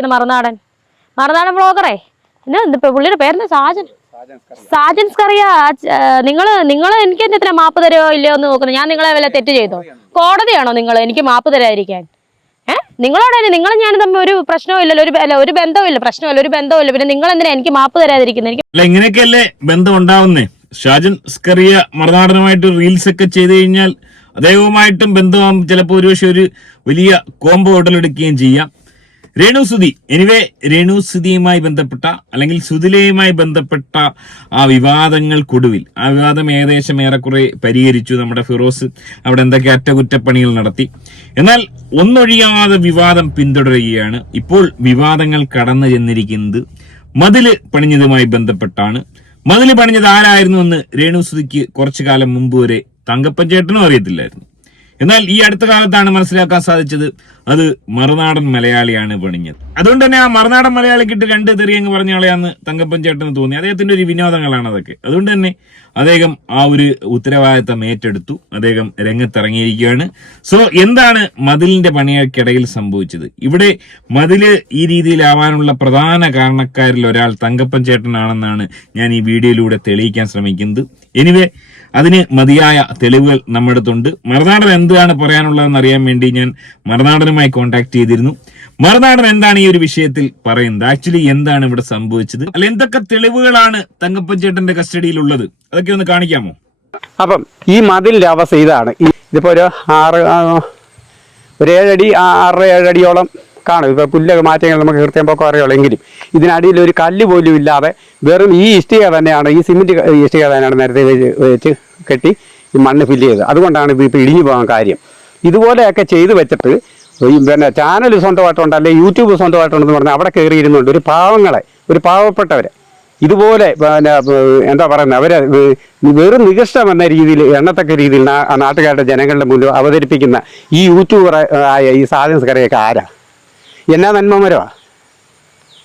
ഇത് മറുനാടൻ. മറുനാടൻ എന്നാ എന്ത് പുള്ളിയുടെ പേരെന്താ? സാജൻ. സാജൻ സ്കറിയ. നിങ്ങൾ നിങ്ങൾ എനിക്ക് എന്തിനാ ഇത്ര മാപ്പ് തരുമോ ഇല്ലയോ എന്ന് നോക്കുന്നത് ഞാൻ നിങ്ങളെ വല്ല തെറ്റ് ചെയ്തോ? കോടതിയാണോ? നിങ്ങൾ എനിക്ക് മാപ്പ് തരാതിരിക്കാൻ. ഏഹ് നിങ്ങളോടെ നിങ്ങൾ ഞാൻ തമ്മിൽ ഒരു പ്രശ്നവും ഇല്ലല്ലോ ഒരു അല്ല, ഒരു ബന്ധവും ഇല്ല പ്രശ്നമില്ല ഒരു ബന്ധവും ഇല്ല. പിന്നെ നിങ്ങൾ എന്തിനാ എനിക്ക് മാപ്പ് തരാതിരിക്കുന്നത് എനിക്ക് ഇങ്ങനെയൊക്കെയല്ലേ ബന്ധം ഉണ്ടാവുന്നേ? ഷാജൻ സ്കറിയ മറുനാടനുമായിട്ട് റീൽസ് ഒക്കെ ചെയ്ത് കഴിഞ്ഞാൽ അദ്ദേഹവുമായിട്ടും ബന്ധമാകും ചിലപ്പോൾ ഒരുപക്ഷെ ഒരു വലിയ കോംബോ ഹോട്ടൽ ഉടലെടുക്കുകയും ചെയ്യാം. രേണു സുധി. എനിവേ രേണു സുധിയുമായി ബന്ധപ്പെട്ട അല്ലെങ്കിൽ സുതിലയുമായി ബന്ധപ്പെട്ട ആ വിവാദങ്ങൾക്കൊടുവിൽ ആ വിവാദം ഏകദേശം ഏറെക്കുറെ പരിഹരിച്ചു നമ്മുടെ ഫിറോസ്. അവിടെ എന്തൊക്കെ അറ്റകുറ്റപ്പണികൾ നടത്തി. എന്നാൽ ഒന്നൊഴിയാതെ വിവാദം പിന്തുടരുകയാണ്. ഇപ്പോൾ വിവാദങ്ങൾ കടന്നു ചെന്നിരിക്കുന്നത് മതിൽ പണിഞ്ഞതുമായി ബന്ധപ്പെട്ടാണ്. മതിൽ പണിഞ്ഞത് ആരായിരുന്നു എന്ന് രേണു സുധിക്ക് കുറച്ചു കാലം മുമ്പ് വരെ തങ്കപ്പൻ ചേട്ടനും അറിയത്തില്ലായിരുന്നു. എന്നാൽ ഈ അടുത്ത കാലത്താണ് മനസ്സിലാക്കാൻ സാധിച്ചത്. അത് മറുനാടൻ മലയാളിയാണ് പണിഞ്ഞത്. അതുകൊണ്ട് തന്നെ ആ മറുനാടൻ മലയാളിക്കിട്ട് രണ്ട് തെറി അങ്ങ് പറഞ്ഞ ആളെയാന്ന് തങ്കപ്പൻ ചേട്ടന് തോന്നി. അദ്ദേഹത്തിന്റെ ഒരു വിനോദങ്ങളാണ് അതൊക്കെ. അതുകൊണ്ട് തന്നെ അദ്ദേഹം ആ ഒരു ഉത്തരവാദിത്തം ഏറ്റെടുത്തു. അദ്ദേഹം രംഗത്തിറങ്ങിയിരിക്കുകയാണ്. സോ എന്താണ് മതിലിന്റെ പണികൾക്കിടയിൽ സംഭവിച്ചത്? ഇവിടെ മതിൽ ഈ രീതിയിലാവാനുള്ള പ്രധാന കാരണക്കാരിൽ ഒരാൾ തങ്കപ്പൻ ചേട്ടനാണെന്നാണ് ഞാൻ ഈ വീഡിയോയിലൂടെ തെളിയിക്കാൻ ശ്രമിക്കുന്നത്. എനിവേ അതിന് മതിയായ തെളിവുകൾ നമ്മുടെ അടുത്തുണ്ട് മറുനാടൻ എന്താണ് പറയാനുള്ളതെന്ന് അറിയാൻ വേണ്ടി ഞാൻ മറുനാടനുമായി കോൺടാക്ട് ചെയ്തിരുന്നു. മറുനാടൻ എന്താണ് ഈ ഒരു വിഷയത്തിൽ പറയുന്നത്? ആക്ച്വലി എന്താണ് ഇവിടെ സംഭവിച്ചത്? അല്ല എന്തൊക്കെ തെളിവുകളാണ് തങ്കപ്പൻ ചേട്ടന്റെ കസ്റ്റഡിയിലുള്ളത്? അതൊക്കെ ഒന്ന് കാണിക്കാമോ? അപ്പം ഈ മതിൽ അവസ്ഥ ഇതാണ്. ഇതിപ്പോ ഒരു ആറ് ഒരു ഏഴടി ആറര ഏഴടിയോളം കാണും. ഇപ്പോൾ പുല്ലൊക്കെ മാറ്റങ്ങൾ നമുക്ക് കൃത്യം അറിയുള്ളൂ. അറിയുള്ളെങ്കിലും ഇതിനടിയിൽ ഒരു കല്ല് പോലും ഇല്ലാതെ വെറും ഈ ഇഷ്ടിക തന്നെയാണ് ഈ സിമെന്റ് ക- ഇഷ്ടിക തന്നെയാണ് നേരത്തെ വെച്ച് കെട്ടി ഈ മണ്ണ് ഫില്ല് ചെയ്തത്. അതുകൊണ്ടാണ് ഇത് ഇപ്പോൾ ഇടിഞ്ഞു പോകാൻ കാര്യം. ഇതുപോലെയൊക്കെ ചെയ്തു വെച്ചിട്ട് ഈ പിന്നെ ചാനൽ സ്വന്തമായിട്ടുണ്ട് അല്ലെങ്കിൽ യൂട്യൂബ് സ്വന്തമായിട്ടുണ്ടെന്ന് പറഞ്ഞാൽ അവിടെ കയറിയിരുന്നുണ്ട് ഒരു പാവങ്ങളെ ഒരു പാവപ്പെട്ടവരെ ഇതുപോലെ പിന്നെ എന്താ പറയുന്നത് അവരെ വെറും നികഷ്ടം എന്ന രീതിയിൽ എണ്ണത്തക്ക രീതിയിൽ നാട്ടുകാരുടെ ജനങ്ങളുടെ മുന്നിൽ അവതരിപ്പിക്കുന്ന ഈ യൂട്യൂബർ ആയ ഈ സാധന കറിയൊക്കെ ആരാ? എന്നാ നന്മമരവാ?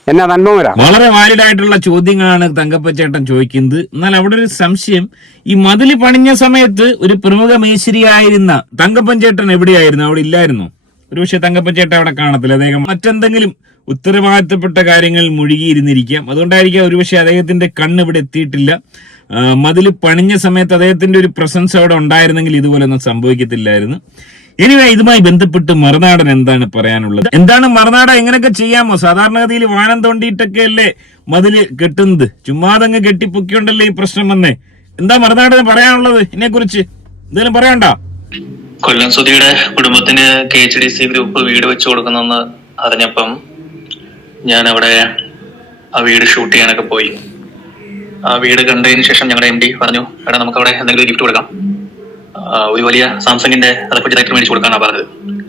എന്നാ നന്മമരാ വളരെ വാലിഡ് ആയിട്ടുള്ള ചോദ്യങ്ങളാണ് തങ്കപ്പൻ ചേട്ടൻ ചോദിക്കുന്നത്. എന്നാൽ അവിടെ ഒരു സംശയം. ഈ മതിൽ പണിഞ്ഞ സമയത്ത് ഒരു പ്രമുഖ മേശരിയായിരുന്ന തങ്കപ്പൻ ചേട്ടൻ എവിടെയായിരുന്നു? അവിടെ ഇല്ലായിരുന്നു? ഒരു പക്ഷേ തങ്കപ്പൻ ചേട്ടൻ അവിടെ കാണത്തില്ല. അദ്ദേഹം മറ്റെന്തെങ്കിലും ഉത്തരവാദിത്തപ്പെട്ട കാര്യങ്ങൾ മുഴുകിയിരുന്നിരിക്കാം. അതുകൊണ്ടായിരിക്കാം ഒരുപക്ഷെ അദ്ദേഹത്തിന്റെ കണ്ണ് ഇവിടെ എത്തിയിട്ടില്ല. മതിൽ പണിഞ്ഞ സമയത്ത് അദ്ദേഹത്തിന്റെ ഒരു പ്രസൻസ് അവിടെ ഉണ്ടായിരുന്നെങ്കിൽ ഇതുപോലൊന്നും സംഭവിക്കത്തില്ലായിരുന്നു. എനിവേ ഇതുമായി ബന്ധപ്പെട്ട് മറുനാടൻ എന്താണ് പറയാനുള്ളത്? എന്താണ് മറുനാട എങ്ങനെയൊക്കെ ചെയ്യാമോ? സാധാരണഗതിയിൽ വാനം തോണ്ടിയിട്ടൊക്കെ അല്ലേ മതിൽ കെട്ടുന്നത്. ചുമ്മാതങ്ങ് കെട്ടിപ്പൊക്കിയുണ്ടല്ലേ ഈ പ്രശ്നം വന്നേ. എന്താ മറുനാടന് പറയാനുള്ളത് ഇതിനെ കുറിച്ച് എന്തെങ്കിലും പറയണ്ട കൊല്ലം സുധിയുടെ കുടുംബത്തിന് K H D C group വീട് വെച്ചു കൊടുക്കുന്നെന്ന് അറിഞ്ഞപ്പം ഞാൻ അവിടെ ആ വീട് ഷൂട്ട് ചെയ്യാനൊക്കെ പോയി. ആ വീട് കണ്ടതിന് ശേഷം ഞങ്ങളുടെ എം ഡി പറഞ്ഞു എടാ നമുക്ക് അവിടെ എന്തെങ്കിലും ഗിഫ്റ്റ് കൊടുക്കാം. ഒരു വലിയ സാംസങ്ങിന്റെ റെഫ്രിജറേറ്റർ മേടിച്ചു കൊടുക്കാനാണ് പറഞ്ഞത്.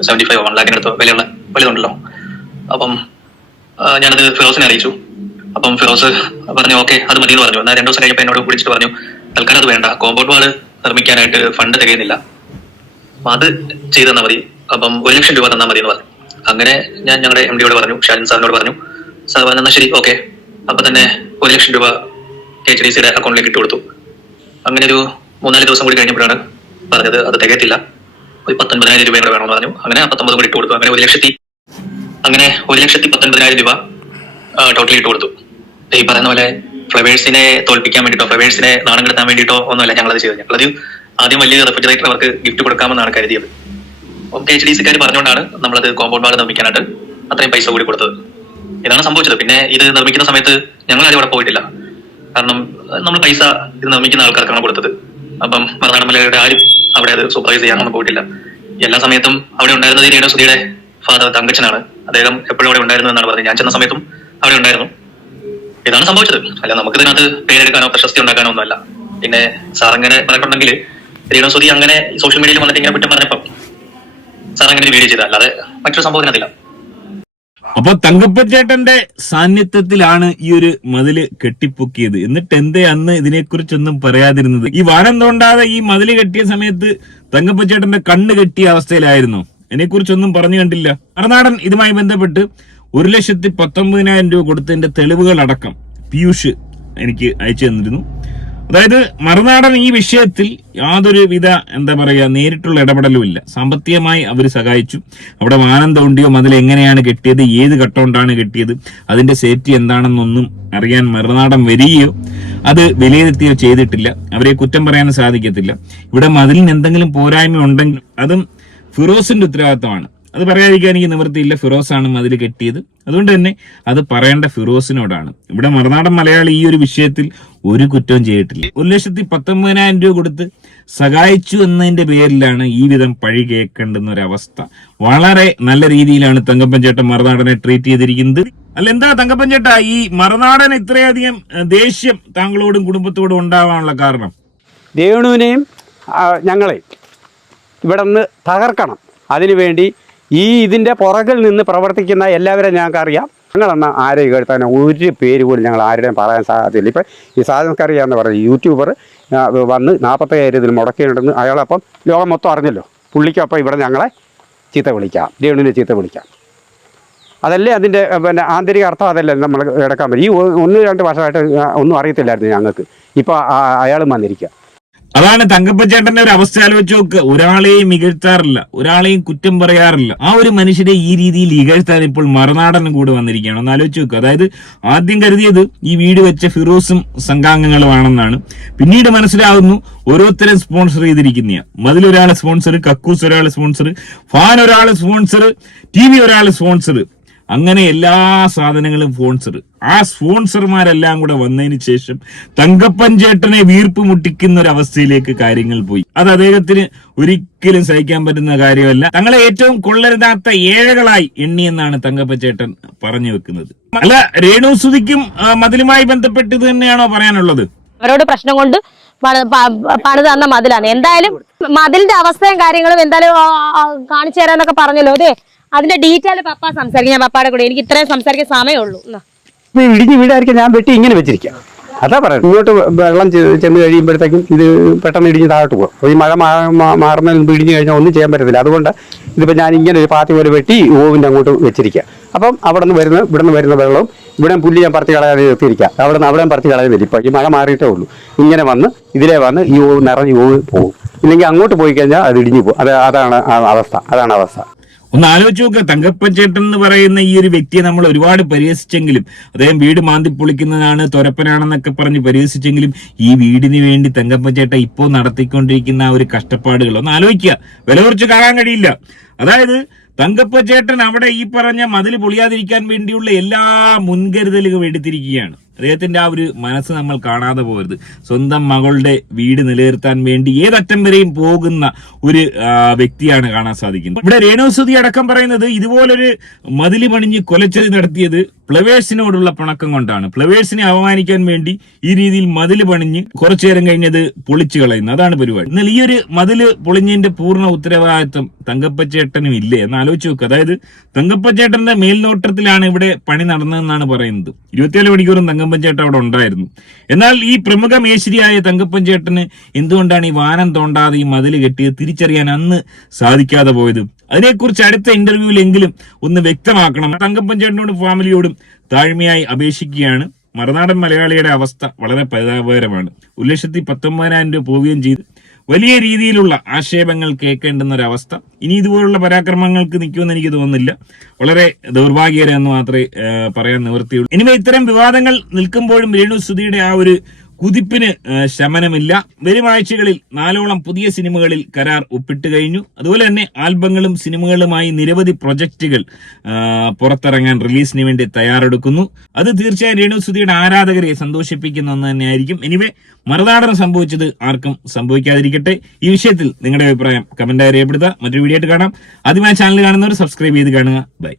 സെവന്റി ഫൈവ് വൺ ലാഖിനടുത്ത് വിലയുള്ള വലുതുണ്ടല്ലോ അപ്പം ഞാനത് ഫിറോസിനെ അറിയിച്ചു. അപ്പം ഫിറോസ് പറഞ്ഞു ഓക്കെ അത് മതി എന്ന് പറഞ്ഞു. എന്നാൽ രണ്ടു ദിവസം കഴിഞ്ഞപ്പോൾ എന്നോട് വിളിച്ചിട്ട് പറഞ്ഞു തൽക്കാലം അത് വേണ്ട. കോമ്പൗണ്ട് വാൾ നിർമ്മിക്കാനായിട്ട് ഫണ്ട് തികയുന്നില്ല. അപ്പൊ അത് ചെയ്ത് തന്നാൽ മതി. അപ്പം ഒരു ലക്ഷം രൂപ തന്നാൽ മതി എന്ന് പറഞ്ഞു. അങ്ങനെ ഞാൻ ഞങ്ങളുടെ എം ഡിയോട് പറഞ്ഞു ഷാജൻ സാറിനോട് പറഞ്ഞു. സാർ പറഞ്ഞു എന്നാൽ ശരി ഓക്കെ. അപ്പൊ തന്നെ ഒരു ലക്ഷം രൂപ കെ എച്ച് ഡി സിയുടെ അക്കൗണ്ടിലേക്ക് ഇട്ട് കൊടുത്തു അങ്ങനെ ഒരു മൂന്നാൽ ദിവസം കൂടി കഴിഞ്ഞപ്പോഴാണ് പറഞ്ഞത് അത് തികയത്തില്ല. ഒരു പത്തൊൻപതിനായിരം രൂപ കൂടെ വേണമെന്ന് പറഞ്ഞു. അങ്ങനെ ആ പത്തൊമ്പത് കൂടി ഇട്ട് കൊടുത്തു. അങ്ങനെ ഒരു ലക്ഷത്തി അങ്ങനെ ഒരു ലക്ഷത്തി പത്തൊൻപതിനായിരം രൂപ ടോട്ടലി ഇട്ട് കൊടുത്തു. ഈ പറയുന്ന പോലെ ഫ്ലവേഴ്സിനെ തോൽപ്പിക്കാൻ വേണ്ടിട്ടോ ഫ്ലവേഴ്സിനെ നാണം കെടുത്താൻ വേണ്ടിട്ടോ ഒന്നുമല്ല ഞങ്ങളത് ചെയ്തത്. ഞങ്ങളത് ആദ്യം വലിയ റെഫ്രിജറേറ്റർ അവർക്ക് ഗിഫ്റ്റ് കൊടുക്കാമെന്നാണ് കരുതിയത്. അപ്പം എച്ച് ഡി സിക്കാർ പറഞ്ഞുകൊണ്ടാണ് നമ്മളത് കോമ്പൗണ്ട് വാൾ നിർമ്മിക്കാനായിട്ട് അത്രയും പൈസ കൂടി കൊടുത്തത്. ഇതാണ് സംഭവിച്ചത്. പിന്നെ ഇത് നിർമ്മിക്കുന്ന സമയത്ത് ഞങ്ങൾ ആരും അവിടെ പോയിട്ടില്ല. കാരണം നമ്മൾ പൈസ ഇത് നിർമ്മിക്കുന്ന ആൾക്കാർക്കാണ് കൊടുത്തത്. അപ്പം മലയാളിയുടെ ആരും അവിടെ അത് സൂപ്പർവൈസ് ചെയ്യാനൊന്നും പോയിട്ടില്ല. എല്ലാ സമയത്തും അവിടെ ഉണ്ടായിരുന്നത് സുധിയുടെ ഫാദർ തങ്കച്ചനാണ്. അദ്ദേഹം എപ്പോഴും അവിടെ ഉണ്ടായിരുന്നു എന്നാണ് പറഞ്ഞത്. ഞാൻ ചെന്ന സമയത്തും അവിടെ ഉണ്ടായിരുന്നു. ഇതാണ് സംഭവിച്ചത്. അല്ല നമുക്ക് ഇതിനകത്ത് പേരെടുക്കാനോ പ്രശസ്തി ഉണ്ടാക്കാനോ ഒന്നുമല്ല. പിന്നെ സാർ അങ്ങനെ പറഞ്ഞിട്ടുണ്ടെങ്കിൽ രേണു സുധി അങ്ങനെ സോഷ്യൽ മീഡിയയിൽ വന്നിട്ട് ഇങ്ങനെ കുറ്റം പറഞ്ഞപ്പം സാർ അങ്ങനെ വീഡിയോ ചെയ്ത അല്ലാതെ മറ്റൊരു സംഭവം ഇതിനകത്തില്ല. അപ്പൊ തങ്കപ്പച്ചേട്ടന്റെ സാന്നിധ്യത്തിലാണ് ഈ ഒരു മതിൽ കെട്ടിപ്പൊക്കിയത്. എന്നിട്ട് എന്തേ അന്ന് ഇതിനെക്കുറിച്ചൊന്നും പറയാതിരുന്നത്? ഈ വാനം തോണ്ടാതെ ഈ മതിൽ കെട്ടിയ സമയത്ത് തങ്കപ്പൻ ചേട്ടന്റെ കണ്ണ് കെട്ടിയ അവസ്ഥയിലായിരുന്നു. എന്നെക്കുറിച്ചൊന്നും പറഞ്ഞു കണ്ടില്ല. അറനാടൻ ഇതുമായി ബന്ധപ്പെട്ട് ഒരു ലക്ഷത്തി പത്തൊമ്പതിനായിരം രൂപ കൊടുത്തതിന്റെ തെളിവുകൾ അടക്കം പീയൂഷ് എനിക്ക് അയച്ചു തന്നിരുന്നു. അതായത് മറുനാടൻ ഈ വിഷയത്തിൽ യാതൊരു വിധ എന്താ പറയുക നേരിട്ടുള്ള ഇടപെടലും ഇല്ല. സാമ്പത്തികമായി അവർ സഹായിച്ചു. അവിടെ വാനം തോണ്ടിയോ അതിൽ എങ്ങനെയാണ് കെട്ടിയത് ഏത് ഘട്ടം കൊണ്ടാണ് കെട്ടിയത് അതിന്റെ സേഫ്റ്റി എന്താണെന്നൊന്നും അറിയാൻ മറുനാടൻ വരികയോ അത് വിലയിരുത്തുകയോ ചെയ്തിട്ടില്ല. അവരെ കുറ്റം പറയാൻ സാധിക്കത്തില്ല. ഇവിടെ മതിലിന് എന്തെങ്കിലും പോരായ്മ ഉണ്ടെങ്കിൽ അതും ഫിറോസിന്റെ ഉത്തരവാദിത്തമാണ്. അത് പറയാതിരിക്കാൻ എനിക്ക് നിവൃത്തിയില്ല. ഫിറോസാണ് മതിൽ കെട്ടിയത്. അതുകൊണ്ട് തന്നെ അത് പറയേണ്ട ഫിറോസിനോടാണ്. ഇവിടെ മറുനാടൻ മലയാളി ഈ ഒരു വിഷയത്തിൽ ഒരു കുറ്റവും ചെയ്തിട്ടില്ല. ഒരു ലക്ഷത്തി പത്തൊമ്പതിനായിരം രൂപ കൊടുത്ത് സഹായിച്ചു എന്നതിന്റെ പേരിലാണ് ഈ വിധം പഴി കേൾക്കേണ്ടുന്ന ഒരു അവസ്ഥ. വളരെ നല്ല രീതിയിലാണ് തങ്കപ്പൻ ചേട്ടൻ മറുനാടനെ ട്രീറ്റ് ചെയ്തിരിക്കുന്നത്. അല്ല എന്താ തങ്കപ്പൻ ചേട്ടാ ഈ മറുനാടൻ ഇത്രയധികം ദേഷ്യം താങ്കളോടും കുടുംബത്തോടും ഉണ്ടാവാനുള്ള കാരണം? രേണുവിനെയും ഞങ്ങളെ ഇവിടെ നിന്ന് തകർക്കണം. അതിനുവേണ്ടി ഈ ഇതിന്റെ പുറകിൽ നിന്ന് പ്രവർത്തിക്കുന്ന എല്ലാവരെയും ഞങ്ങൾക്ക് അറിയാം. ഞങ്ങളെന്ന ആരെയും കേൾത്താൻ ഒരു പേര് പോലും ഞങ്ങൾ ആരുടെയും പറയാൻ സാധ്യതയില്ല ഇപ്പം ഈ സാധനക്കറിയ എന്ന് പറയുന്നത് യൂട്യൂബർ വന്ന് നാൽപ്പത്തയ്യായിരം ഇതിൽ മുടക്കിയിട്ടുണ്ടെന്ന് അയാളപ്പം ലോകം മൊത്തം അറിഞ്ഞല്ലോ. പുള്ളിക്കപ്പം ഇവിടെ ഞങ്ങളെ ചീത്ത വിളിക്കാം. രേണുവിനെ ചീത്ത വിളിക്കാം. അതല്ലേ അതിന്റെ പിന്നെ ആന്തരിക അർത്ഥം അതല്ലേ നമ്മൾ എടുക്കാൻ പറ്റും. ഈ ഒന്ന് രണ്ട് വർഷമായിട്ട് ഒന്നും അറിയത്തില്ലായിരുന്നു ഞങ്ങൾക്ക്. ഇപ്പോൾ അയാളും വന്നിരിക്കുക. അതാണ് തങ്കപ്പച്ചേട്ടന്റെ ഒരു അവസ്ഥ ആലോചിച്ച് നോക്ക്. ഒരാളെയും ഇകഴ്ത്താറില്ല. ഒരാളെയും കുറ്റം പറയാറില്ല. ആ ഒരു മനുഷ്യരെ ഈ രീതിയിൽ ഇകഴ്ത്താൻ ഇപ്പോൾ മറുനാടനും കൂടെ വന്നിരിക്കുകയാണ്. ഒന്ന് ആലോചിച്ച് നോക്കുക അതായത് ആദ്യം കരുതിയത് ഈ വീട് വെച്ച ഫിറോസും സംഘാംഗങ്ങളുമാണെന്നാണ്. പിന്നീട് മനസ്സിലാവുന്നു ഓരോരുത്തരും സ്പോൺസർ ചെയ്തിരിക്കുന്ന ഒരാളെ സ്പോൺസർ കക്കൂസ് ഒരാളെ സ്പോൺസർ ഫാൻ ഒരാളെ സ്പോൺസർ ടി വി ഒരാളെ സ്പോൺസർ അങ്ങനെ എല്ലാ സാധനങ്ങളും സ്പോൺസർ ആ സ്പോൺസർമാരെല്ലാം കൂടെ വന്നതിന് ശേഷം തങ്കപ്പൻ ചേട്ടനെ വീർപ്പ് മുട്ടിക്കുന്ന ഒരു അവസ്ഥയിലേക്ക് കാര്യങ്ങൾ പോയി. അത് അദ്ദേഹത്തിന് ഒരിക്കലും സഹിക്കാൻ പറ്റുന്ന കാര്യമല്ല. തങ്ങളെ ഏറ്റവും കൊള്ളരുതാത്ത ഏഴകളായി എണ്ണിയെന്നാണ് തങ്കപ്പൻ ചേട്ടൻ പറഞ്ഞു വെക്കുന്നത്. അല്ല രേണു സുതിക്കും മതിലുമായി ബന്ധപ്പെട്ട് ഇത് തന്നെയാണോ പറയാനുള്ളത്? അവരോട് പ്രശ്നം കൊണ്ട് പണി- തന്ന മതിലാണ്. എന്തായാലും മതിലിന്റെ അവസ്ഥയും കാര്യങ്ങളും എന്തായാലും കാണിച്ചു തരാന്നൊക്കെ പറഞ്ഞല്ലോ അതെ? അതിന്റെ ഡീറ്റെയിൽ പപ്പ സംസാരിക്കും. ഞാൻ പപ്പാടെ കൂടെ. എനിക്ക് ഇത്രയും സംസാരിക്കാൻ സമയമുള്ളൂ. ഇടിഞ്ഞ് വീടായിരിക്കും ഞാൻ വെട്ടി ഇങ്ങനെ വെച്ചിരിക്കാം. അതാ പറയുന്നത് ഇങ്ങോട്ട് വെള്ളം ചെന്ന് കഴിയുമ്പോഴത്തേക്കും ഇത് പെട്ടെന്ന് ഇടിഞ്ഞ് താഴോട്ട് പോകും അപ്പോൾ ഈ മഴ മാറുന്ന ഇടിഞ്ഞു മാറുന്നതിന് മുമ്പ് ഇടിഞ്ഞ് കഴിഞ്ഞാൽ ഒന്നും ചെയ്യാൻ പറ്റത്തില്ല. അതുകൊണ്ട് ഇതിപ്പോൾ ഞാൻ ഇങ്ങനെ ഒരു പാത്തി പോലെ വെട്ടി ഓവിന്റെ അങ്ങോട്ട് വെച്ചിരിക്കുക അപ്പം അവിടെ നിന്ന് വരുന്ന ഇവിടെ നിന്ന് വരുന്ന വെള്ളവും ഇവിടെ പുല്ല് ഞാൻ പറത്തി കളയാതെ നിർത്തിയിരിക്കുക അവിടെ നിന്ന് അവിടെ കളയാതെ വരും. ഇപ്പം ഈ മഴ മാറിയിട്ടേ ഉള്ളൂ. ഇങ്ങനെ വന്ന് ഇതിലേ വന്ന് ഈ ഓവ് നിറഞ്ഞ് ഓവ് പോകും ഇല്ലെങ്കിൽ അങ്ങോട്ട് പോയി കഴിഞ്ഞാൽ അത് ഇടിഞ്ഞു പോകും അത് അതാണ് ആ അവസ്ഥ. അതാണ് അവസ്ഥ. ഒന്ന് ആലോചിച്ച് നോക്കുക തങ്കപ്പൻ ചേട്ടൻ എന്ന് പറയുന്ന ഈ ഒരു വ്യക്തിയെ നമ്മൾ ഒരുപാട് പരിഹസിച്ചെങ്കിലും അദ്ദേഹം വീട് മാന്തി പൊളിക്കുന്നതാണ് തൊരപ്പനാണെന്നൊക്കെ പറഞ്ഞ് പരിഹസിച്ചെങ്കിലും ഈ വീടിന് വേണ്ടി തങ്കപ്പൻ ചേട്ടൻ ഇപ്പോൾ നടത്തിക്കൊണ്ടിരിക്കുന്ന ആ ഒരു കഷ്ടപ്പാടുകൾ ഒന്ന് ആലോചിക്കുക. വില കുറച്ച് കാണാൻ കഴിയില്ല. അതായത് തങ്കപ്പ ചേട്ടൻ അവിടെ ഈ പറഞ്ഞ മതിൽ പൊളിയാതിരിക്കാൻ വേണ്ടിയുള്ള എല്ലാ മുൻകരുതലുകളും എടുത്തിരിക്കുകയാണ്. അദ്ദേഹത്തിന്റെ ആ ഒരു മനസ്സ് നമ്മൾ കാണാതെ പോകരുത്. സ്വന്തം മകളുടെ വീട് നിലനിർത്താൻ വേണ്ടി ഏതറ്റം വരെയും പോകുന്ന ഒരു വ്യക്തിയാണ് കാണാൻ സാധിക്കുന്നത്. ഇവിടെ രേണുസുതി അടക്കം പറയുന്നത് ഇതുപോലൊരു മതിൽ പണിഞ്ഞ് കൊലച്ചതി നടത്തിയത് പ്ലവേഴ്സിനോടുള്ള പണക്കം കൊണ്ടാണ്. പ്ലവേഴ്സിനെ അപമാനിക്കാൻ വേണ്ടി ഈ രീതിയിൽ മതിൽ പണിഞ്ഞ് കുറച്ചു നേരം കഴിഞ്ഞത് പൊളിച്ചു കളയുന്നു. അതാണ് പരിപാടി. എന്നാൽ ഈ ഒരു മതിൽ പൊളിഞ്ഞതിന്റെ പൂർണ ഉത്തരവാദിത്വം തങ്കപ്പച്ചേട്ടനും ഇല്ലേ? എന്ന് ആലോചിച്ച് നോക്കുക അതായത് തങ്കപ്പച്ചേട്ടന്റെ മേൽനോട്ടത്തിലാണ് ഇവിടെ പണി നടന്നതെന്നാണ് പറയുന്നത്. ഇരുപത്തിയേഴ് മണിക്കൂറും തങ്കപ്പൻ ചേട്ടൻ അവിടെ ഉണ്ടായിരുന്നു. എന്നാൽ ഈ പ്രമുഖ മേശരിയായ തങ്കപ്പൻ ചേട്ടന് എന്തുകൊണ്ടാണ് ഈ വാനം തോണ്ടാതെ ഈ മതിൽ കെട്ടിയത് തിരിച്ചറിയാൻ അന്ന് സാധിക്കാതെ പോയത്? അതിനെക്കുറിച്ച് അടുത്ത ഇന്റർവ്യൂവിലെങ്കിലും ഒന്ന് വ്യക്തമാക്കണം. തങ്കപ്പൻ ചേട്ടനോടും ഫാമിലിയോടും താഴ്മയായി അപേക്ഷിക്കുകയാണ്. മറുനാടൻ മലയാളിയുടെ അവസ്ഥ വളരെ പരിതാപകരമാണ്. ഒരു ലക്ഷത്തി പത്തൊമ്പതിനായിരം രൂപ പോവുകയും ചെയ്തു. വലിയ രീതിയിലുള്ള ആക്ഷേപങ്ങൾ കേൾക്കേണ്ടുന്ന ഒരു അവസ്ഥ ഇനി ഇതുപോലുള്ള പരാക്രമങ്ങൾക്ക് നിൽക്കുമെന്ന് എനിക്ക് തോന്നുന്നില്ല. വളരെ ദൗർഭാഗ്യകരം എന്ന് മാത്രമേ പറയാൻ നിവൃത്തിയുള്ളൂ. ഇനിമേ ഇത്തരം വിവാദങ്ങൾ നിൽക്കുമ്പോഴും രേണു സുധിയുടെ ആ ഒരു കുതിപ്പിന് ശമനമില്ല. വരും ആഴ്ചകളിൽ നാലോളം പുതിയ സിനിമകളിൽ കരാർ ഒപ്പിട്ട് കഴിഞ്ഞു. അതുപോലെ തന്നെ ആൽബങ്ങളും സിനിമകളുമായി നിരവധി പ്രൊജക്റ്റുകൾ പുറത്തിറങ്ങാൻ റിലീസിന് വേണ്ടി തയ്യാറെടുക്കുന്നു. അത് തീർച്ചയായും രേണു സുധിയുടെ ആരാധകരെ സന്തോഷിപ്പിക്കുന്ന ഒന്ന് തന്നെയായിരിക്കും. എനിവേ മറുനാടനം സംഭവിച്ചത് ആർക്കും സംഭവിക്കാതിരിക്കട്ടെ. ഈ വിഷയത്തിൽ നിങ്ങളുടെ അഭിപ്രായം കമന്റ് രേഖപ്പെടുത്തുക. മറ്റൊരു വീഡിയോ ആയിട്ട് കാണാം. ആദ്യമായി ചാനൽ കാണുന്നവർ സബ്സ്ക്രൈബ് ചെയ്ത് കാണുക. ബൈ